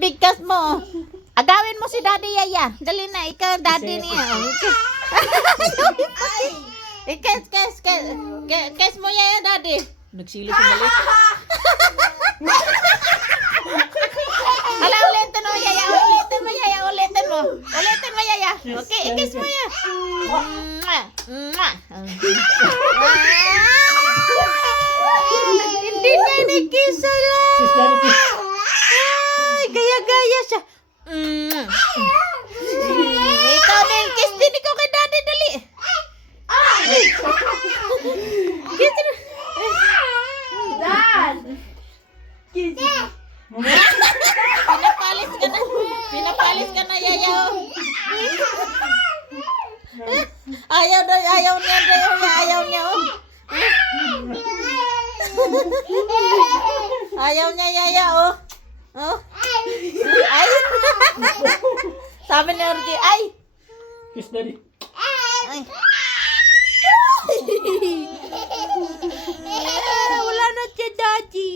bigkas mo. Agawin mo si Daddy Yaya. Dali na, ikaw daddy niya. Kes mo Yaya Daddy. Nagsilo si Mali. Hala, ulitin mo Yaya. Ulitin mo Yaya. Ulitin mo. Ulitin mo Yaya. Okay, ikis mo Yaya. Hindi na nikis. Ay, gaya-gaya siya. Ikaw na yung kiss din ikaw kay Daddy, dali. Kiss din. Dad! Kiss. Pinapalis ka na. Pinapalis ka na, Yaya. Ayaw niya, ayaw niya. Ayaw niya, Yaya, oh. Oh. Ay. Sabi ni Orgy, ay. Kiss Daddy. Ay. Wala na siya, Daddy.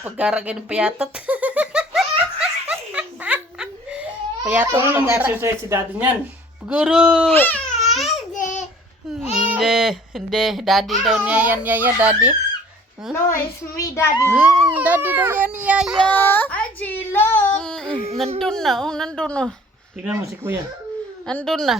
Pagara gini payatot. Payatot Ano naman pagara. exercise si Daddy niyan? Guru. Hindi. Daddy daw niya yan, Yaya, Daddy. No, it's me, Daddy. Daddy daw yan, Yaya. Aji, look! Nandun na, nandun na. Tingnan mo si Kuya. Nandun na.